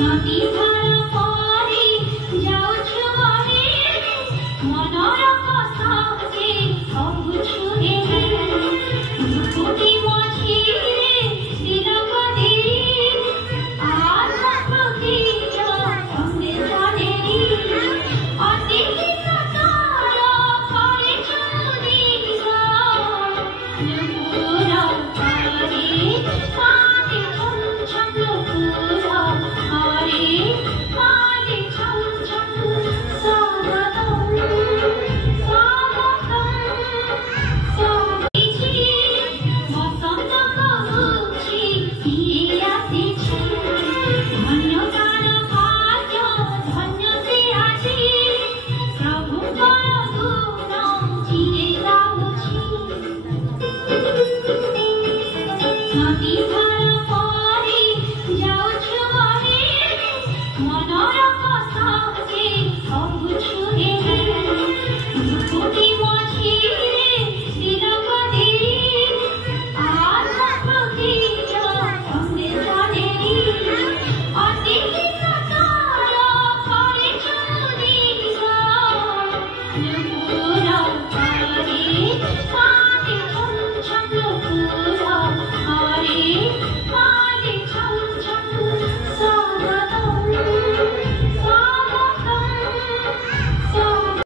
नदी धारा पारी जाउछु बहे मनर कथा जे कहूछु हे मुकुटी मझिरे तिलक देई आत्मा प्रति संगे चले अति सतार करे चुनिसा नुपुर करे पाते छम छम नुपुर करे पाते छम छम स्वागतम स्वागतम स्वागती बसंत कहूछि इए आसिछि धन्य प्राण भाग्य धन्य से आछि प्रभुଙ୍କର गुण जिए गाउछि नदी